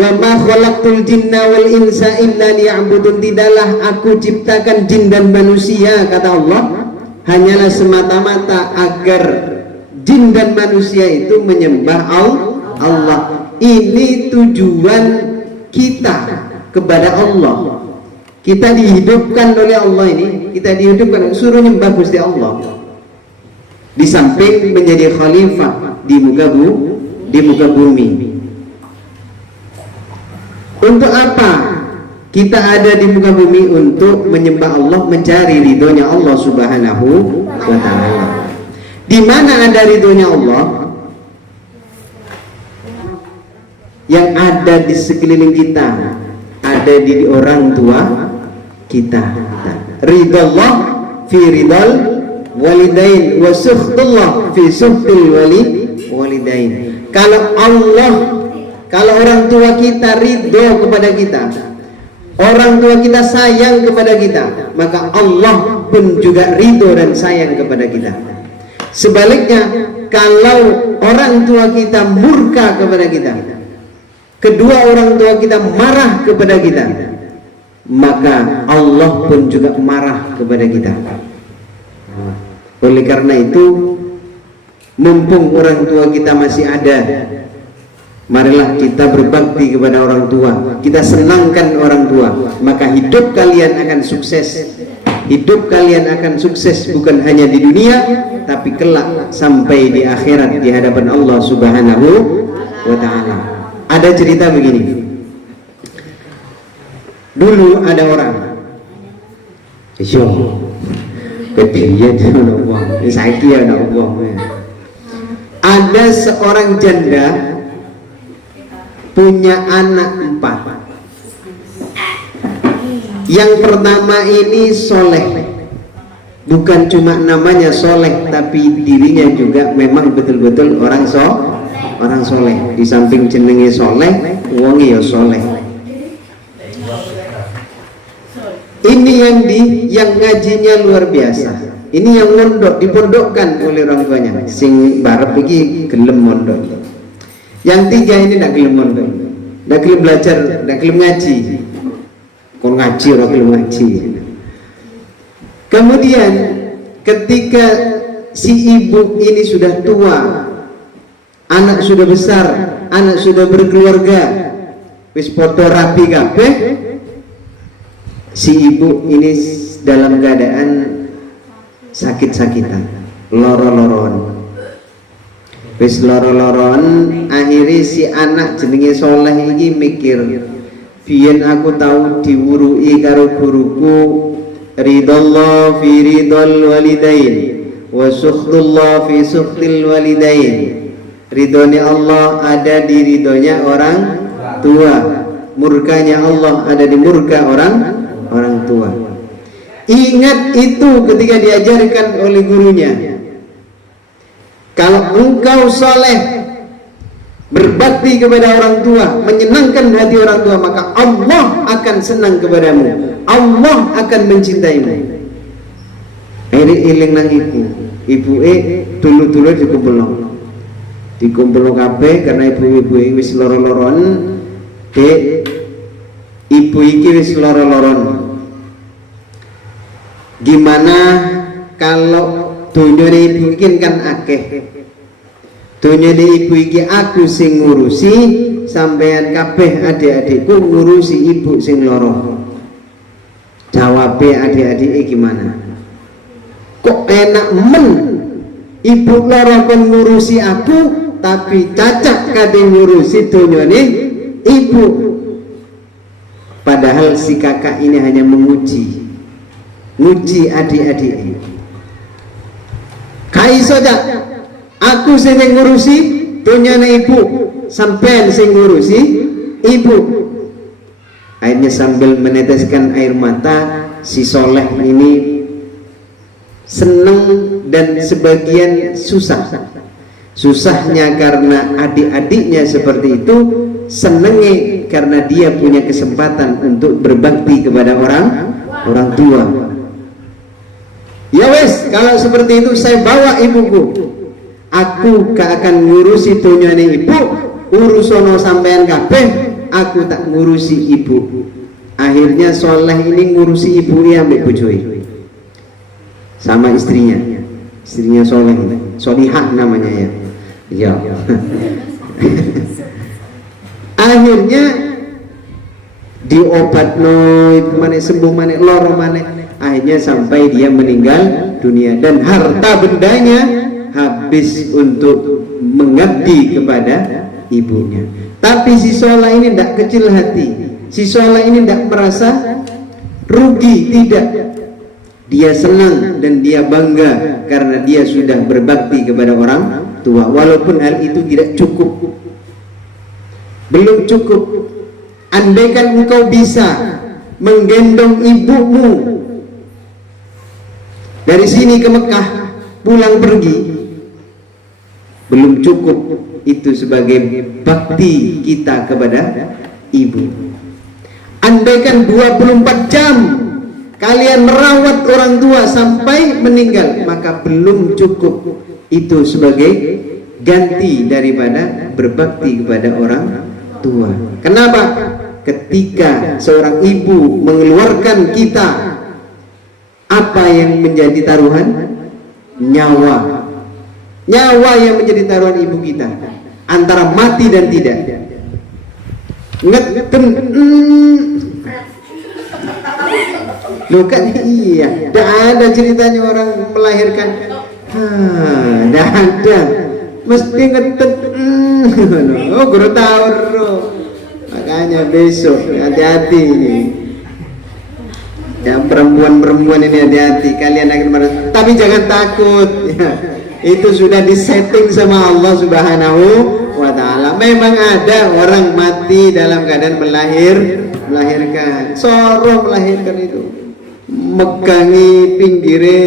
Wa ma khalaqtul jinna wal insa illa liya'budun, tidaklah aku ciptakan jin dan manusia, kata Allah, hanyalah semata-mata agar jin dan manusia itu menyembah Allah. Ini tujuan kita kepada Allah. Kita dihidupkan oleh Allah ini, kita dihidupkan suruh nyembah Gusti Allah. Di samping menjadi khalifah di muka bumi. Untuk apa kita ada di muka bumi? Untuk menyembah Allah, mencari ridhonya Allah Subhanahu wa ta'ala. Di mana ada ridhonya Allah? Yang ada di sekeliling kita, ada di orang tua kita. Ridallah fi ridal walidain wa sukhtullah fi sukhtil walidain. Kalau orang tua kita ridho kepada kita, orang tua kita sayang kepada kita, maka Allah pun juga ridho dan sayang kepada kita. Sebaliknya, kalau orang tua kita murka kepada kita, kedua orang tua kita marah kepada kita, maka Allah pun juga marah kepada kita. Oleh karena itu, mumpung orang tua kita masih ada, marilah kita berbakti kepada orang tua, kita senangkan orang tua, maka hidup kalian akan sukses. Hidup kalian akan sukses bukan hanya di dunia, tapi kelak sampai di akhirat di hadapan Allah Subhanahu wa ta'ala. Ada cerita begini. Dulu ada orang, ada seorang janda punya anak 4. Yang pertama ini soleh, bukan cuma namanya soleh, tapi dirinya juga memang betul-betul orang soleh. Di samping jenenge soleh, wonge ya soleh. Ini yang ngajinya luar biasa. Ini yang mondok, dipondokkan oleh orang tuanya. Sing barep iki gelem mondok. Yang 3 ini ndak gelem mondok, ndak gelem belajar, ndak gelem ngaji. Kon ngaji ora gelem ngaji. Kemudian ketika si ibu ini sudah tua, anak sudah besar, anak sudah berkeluarga, wis foto rapi kabeh, si ibu ini dalam keadaan sakit-sakitan, loro-loron. Wis loro-loron, akhirnya si anak jenenge Soleh iki mikir, biyen aku tahu diwurui karo guruku, ridallah fi ridal walidain wa sukhtullah fi sukhtil walidain. Ridhonya Allah ada di ridhonya orang tua, murkanya Allah ada di murka orang tua. Ingat itu ketika diajarkan oleh gurunya. Kalau engkau soleh, berbakti kepada orang tua, menyenangkan hati orang tua, maka Allah akan senang kepadamu, Allah akan mencintaimu. Ini iling nang ibu dulu dikumpul kabeh karena ibu wis loro-loron. Dek, ibu iki wis loro-loron. Gimana kalau dunia ibu iki kan akeh, dunia ibu iki aku sing ngurusi, sampean kabeh adik-adikku ngurusi ibu sing loro. Jawabnya adik-adik gimana? Kok enak men ibu loro kon ngurusi aku, tapi cacak kade ngurusi dunia ibu. Padahal si kakak ini hanya menguji adik-adik. Kai saja aku sing ngurusi dunyane ibu, sampean sing ngurusi ibu. Akhirnya sambil meneteskan air mata, si Soleh ini senang dan sebagian susahnya karena adik-adiknya seperti itu, senengnya karena dia punya kesempatan untuk berbakti kepada orang tua. Ya wes, kalau seperti itu saya bawa ibuku. Aku gak akan ngurusi dunyane ibu, urusono sampean kabeh, aku tak ngurusi ibu. Akhirnya soleh ini ngurusi ibu ya ambek bojoi sama istrinya soleh, solihah namanya ya. Ya. Akhirnya diobatno itu mana sembuh mana loro mana, akhirnya sampai dia meninggal dunia dan harta bendanya habis untuk mengabdi kepada ibunya. Tapi si soleh ini tidak kecil hati, si soleh ini tidak merasa rugi, tidak, dia senang dan dia bangga karena dia sudah berbakti kepada orang tua, walaupun hal itu tidak cukup, belum cukup. Andaikan engkau bisa menggendong ibumu dari sini ke Mekah pulang pergi, belum cukup itu sebagai bakti kita kepada ibu. Andaikan 24 jam kalian merawat orang tua sampai meninggal, maka belum cukup itu sebagai ganti daripada berbakti kepada orang tua. Kenapa? Ketika seorang ibu mengeluarkan kita, apa yang menjadi taruhan? Nyawa. Nyawa yang menjadi taruhan ibu kita, antara mati dan tidak. Ngeten loh kan, iya, tidak ada ceritanya orang melahirkan, tidak ada, mesti ngeten. Oh, guru tahu, makanya besok hati-hati ini. Yang perempuan-perempuan ini hati-hati, kalian akan merasa, tapi jangan takut ya. Itu sudah disetting sama Allah Subhanahu wa Ta'ala. Memang ada orang mati dalam keadaan melahirkan, soro melahirkan itu, megangi pinggire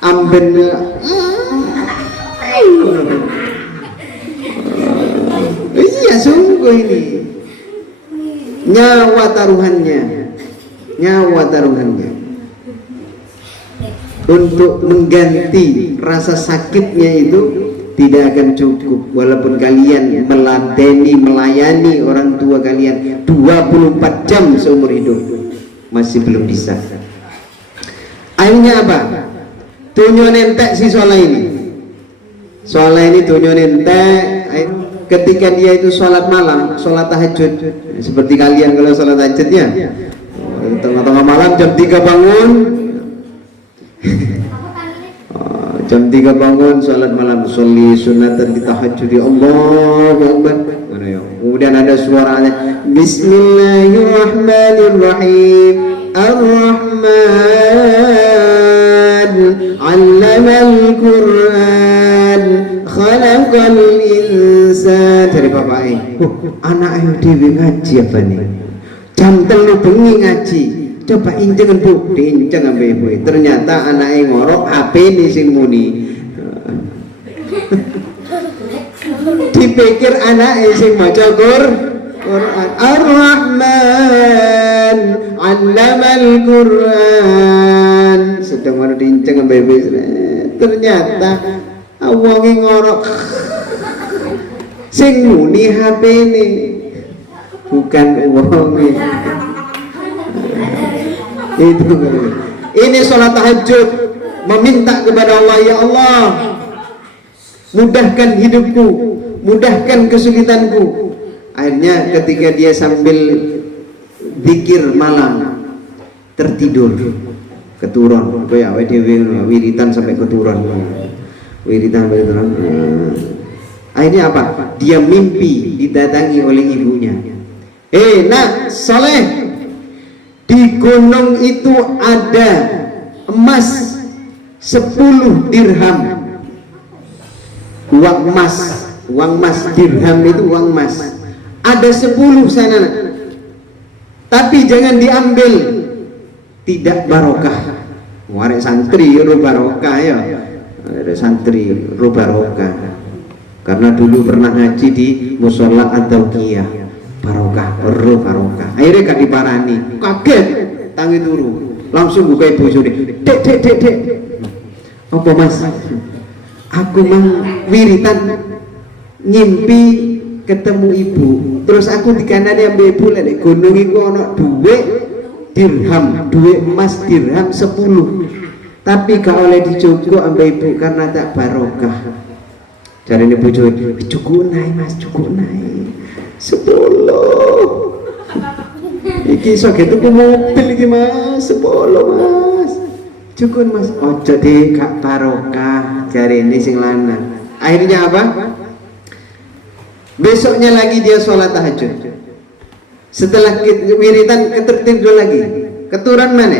amben, iya sungguh ini nyawa taruhannya, nyawa taruhannya untuk mengganti rasa sakitnya itu tidak akan cukup, walaupun kalian meladeni, melayani orang tua kalian 24 jam seumur hidup, masih belum bisa. Akhirnya apa? Tunyo nentek si soleh ini. Soleh ini tunyo nentek ketika dia itu sholat malam, sholat tahajud, seperti kalian kalau sholat tahajud ya, tengah-tengah malam jam 3 bangun, jam 3 bangun sholat malam, sholli sunatan ditahajudi, Allahu Akbar. Kemudian ada suaranya, Bismillahirrahmanirrahim, Ar-Rahman, 'allamal Qur'an, khalaqal insan. Dari bapaknya, anak ayo dewi ngaji apa nih? Jam 3 bengi ngaji. Coba injengan bu, diinjeng sampai ibu. Ternyata anaknya ngorok HP ini sing muni. Dipikir anaknya sing maca Quran. Ar-Rahman, 'allamal Qur'an. Sedang mau diinjeng sampai ibu. Ternyata awangnya ngorok. Sing muni HP ini, bukan uangnya. Itu ini sholat tahajud, meminta kepada Allah, ya Allah, mudahkan hidupku, mudahkan kesulitanku. Akhirnya ketika dia sambil zikir malam tertidur, keturun, kayak wiritan sampai keturun, wiritan. Akhirnya apa? Dia mimpi didatangi oleh ibunya. Nak soleh, di gunung itu ada emas 10 dirham, uang emas dirham itu uang emas, ada 10 sana, tapi jangan diambil, tidak barokah. Warek santri ro barokah ya, ada santri ro barokah, karena dulu pernah ngaji di musola Ad-Dawqiyah, barokah, ro barokah. Akhirnya gak diparani, kaget, tangi turu, langsung buka ibu suri, dek, apa mas? Aku mang wiritan, ngimpi ketemu ibu, terus aku dikandani ambek ibu lek gunung iku ana dhuwit dirham, dhuwit emas dirham 10. Tapi gak oleh dijogo ambek ibu karena tak barokah. Jarine bojoe, "Cukup nae Mas, cukup nae. 10." Iki iso tuku mobil iki Mas, 10 Mas. Cukup Mas, ojo di gak barokah jarine sing lanang. Akhirnya apa? Besoknya lagi dia sholat tahajud. Setelah wiridan ketertidur lagi. Keturunan mana?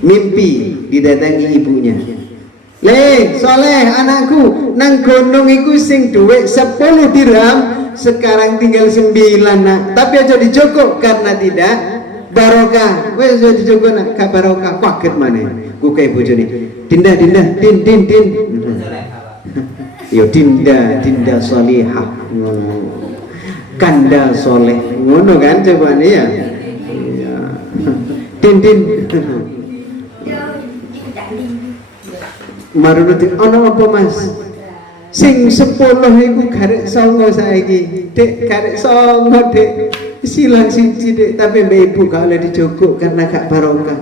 Mimpi didatangi ibunya. "Le, Soleh anakku, nang gunung iku sing duit 10 dirham, sekarang tinggal 9 nak. Tapi aja dijogo karena tidak barokah." Wes aja dijogo nak, gak barokah. Kaget maneh. Ku kae bojone. "Dinda, din." Yo dinda solihah, kanda soleh, ngono kan cobane ya. Iya. Din. Marunuti ana apa Mas? Sing 10 iku garek 9 saiki. Dek garek 9 Dek. Silang siji Dek, tapi mbak ibu gak oleh dijogo karena gak barokah.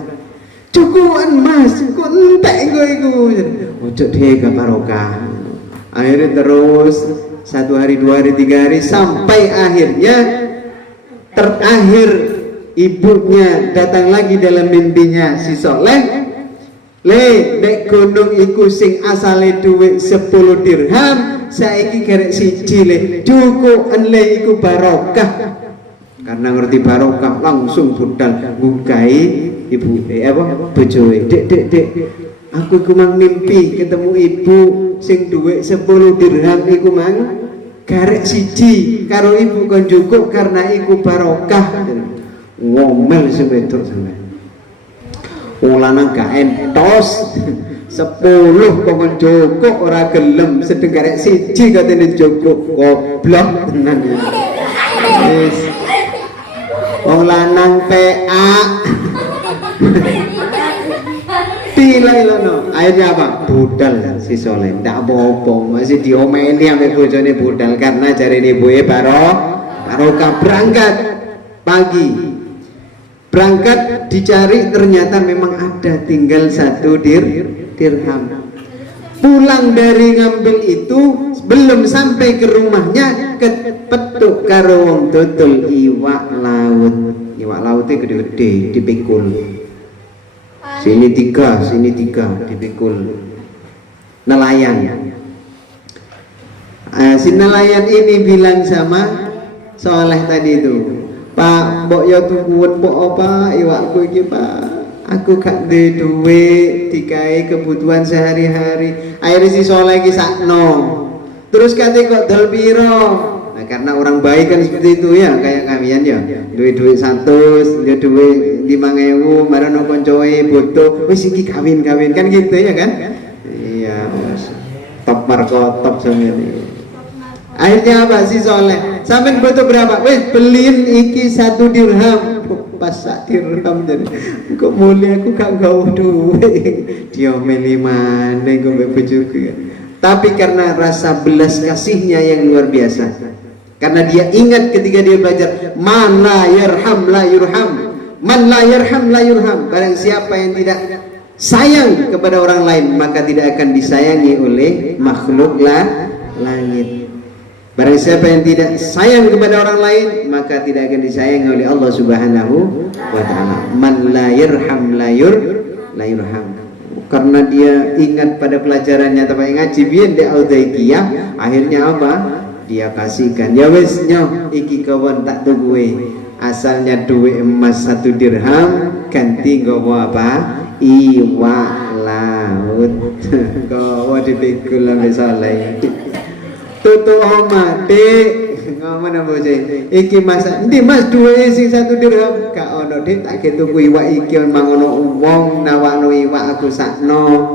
Cukupan Mas, kok entek engko iku. Ojo Dek gak barokah. Akhirnya terus 1 hari, 2 hari, 3 hari sampai akhirnya terakhir ibunya datang lagi dalam mimpinya si Soleh. "Le, nek gunung iku sing asale duit 10 dirham, saiki garek siji le. Cukup le iku barokah." Karena ngerti barokah langsung budal ngungkai ibu bojoe. Dek, aku iku mang mimpi ketemu ibu sing duit 10 dirham iku mang garek siji karo ibu kon cukup karena iku barokah. Ngomel sing wedok sampe. Wong lanang gak entos 10 kon cukup ora gelem, sedeng garek siji katene cukup. Goblok tenan. Wis. Wong lanang PA. Ilono. Akhirnya apa? Budal si Soleh. Ndak apa-apa, masih diomeni ambek bojone budal karena jarine ibuke barokah. Berangkat pagi. Berangkat dicari ternyata memang ada tinggal 1 dirham. Pulang dari ngambil itu belum sampai ke rumahnya kepetuk karo wong dodol iwak laut. Iwak lautnya gede-gede dipikul. Sini tiga dipikul. Nelayan. Si nelayan ini bilang sama Soleh tadi itu, "Pak, mbok yo tukuun mbok apa iwakku iki, Pak. Aku gak duwe duit dikai kebutuhan sehari-hari." Akhirnya si Soleh iki sakno. Terus kate kok dol piro? Nah, karena orang baik kan seperti itu ya, kayak kalian ya. Duit 100, dia duit 5.000, marano koncoe butuh, wis iki kawin kan gitu ya kan? Iya, top markotop semuanya. Akhirnya apa si Soleh? Sampai butuh berapa? Wis beliin iki 1 dirham. Pas 1 dirham jadi. Kok mulia aku gak gawe duit. Diomeli maneh kok mbek bojoku. Tapi karena rasa belas kasihnya yang luar biasa. Karena dia ingat ketika dia belajar man la yarham la yurham, man la yarham la yurham. Barang siapa yang tidak sayang kepada orang lain maka tidak akan disayangi oleh makhluk langit. Barang siapa yang tidak sayang kepada orang lain maka tidak akan disayangi oleh Allah Subhanahu wa taala. Man la yarham la yurham. Karena dia ingat pada pelajarannya tapi ngaji biyen di Audaikiyah, akhirnya apa? Dia kasihkan. Ya wis nyoh iki kawan tak tukuwe. Asalnya duit emas 1 dirham ganti nggawa apa? Iwak laut. Gawa dipikul ambek Soleh. Tutu omah, Dik. Ngomong apa sih? Iki masak. Endi Mas duwe sing 1 dirham? Gak ono, Dik. Tak tuku iwak iki mangono wong nawakno iwak aku sakno.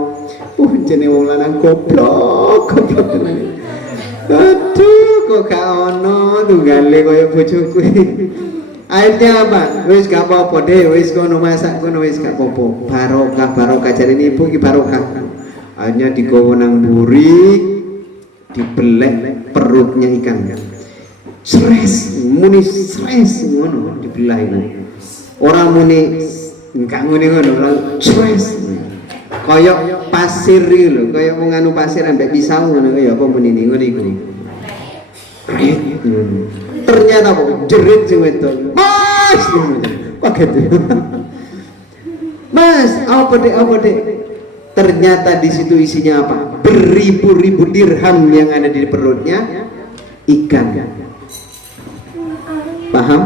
Jenenge wong lanang goblok tenan. Aduh, kok gak ono tunggale kaya bojoku. Akhirnya apa? Wis gak apa-apa deh, wis kono masak kono wis gak apa-apa. Barokah jarine ibu iki barokah. Akhirnya digowo nang mburi, dibelek perutnya ikan. stres muni stres ngono dibelah iku ora muni enggak ngono orang stres kaya pasir iki lho kaya wong anu pasir ambek pisau ngono kaya apa muni ngono iku ternyata kok jerit sing wedok mas kaget mas apa dek ternyata di situ isinya apa beribu-ribu dirham yang ada di perutnya ikan paham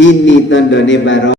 ini tandane baro